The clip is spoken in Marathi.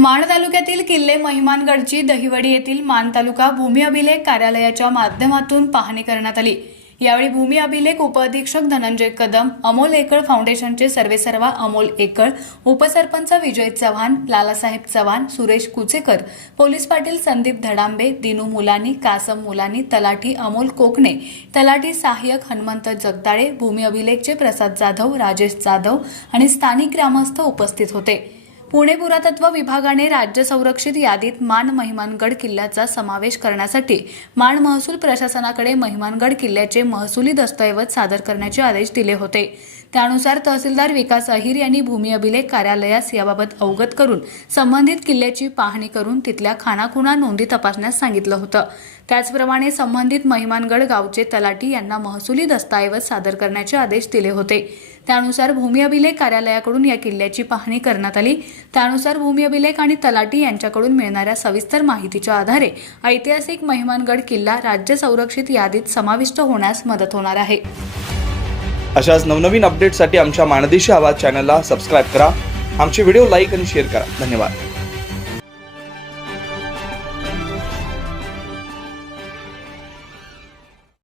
माण तालुक्यातील किल्ले महिमानगडची दहिवडी येथील मान तालुका भूमी अभिलेख कार्यालयाच्या माध्यमातून पाहणी करण्यात आली. यावेळी भूमी अभिलेख उपअधीक्षक धनंजय कदम अमोल एकळ फाउंडेशनचे सर्वेसर्वा अमोल एकळ उपसरपंच विजय चव्हाण लालासाहेब चव्हाण सुरेश कुचेकर पोलीस पाटील संदीप धडांबे दिनू मुलानी कासम मुलानी तलाठी अमोल कोकणे तलाठी सहाय्यक हनुमंत जगदाळे भूमी अभिलेखचे प्रसाद जाधव राजेश जाधव आणि स्थानिक ग्रामस्थ उपस्थित होते. पुणे पुरातत्व विभागाने राज्य संरक्षित यादीत मान महिमानगड किल्ल्याचा समावेश करण्यासाठी मान महसूल प्रशासनाकडे महिमानगड किल्ल्याचे महसुली दस्तऐवज सादर करण्याचे आदेश दिले होते. त्यानुसार तहसीलदार विकास अहिर यांनी भूमी अभिलेख कार्यालयास याबाबत अवगत करून संबंधित किल्ल्याची पाहणी करून तिथल्या खानाखुणा नोंदी तपासण्यास सांगितलं होतं. त्याचप्रमाणे संबंधित महिमानगड गावचे तलाठी यांना महसुली दस्तऐवज सादर करण्याचे आदेश दिले होते. त्यानुसार भूमी अभिलेख कार्यालयाकडून या किल्ल्याची पाहणी करण्यात आली. त्यानुसार भूमी अभिलेख आणि तलाटी यांच्याकडून मिळणाऱ्या सविस्तर माहितीच्या आधारे ऐतिहासिक महिमानगड किल्ला राज्य संरक्षित यादीत समाविष्ट होण्यास मदत होणार आहे. अशाच नवनवीन अपडेटसाठी आमच्या माणदेशी आवाज चॅनलला सबस्क्राईब करा. आमचे व्हिडिओ लाईक आणि शेअर करा. धन्यवाद.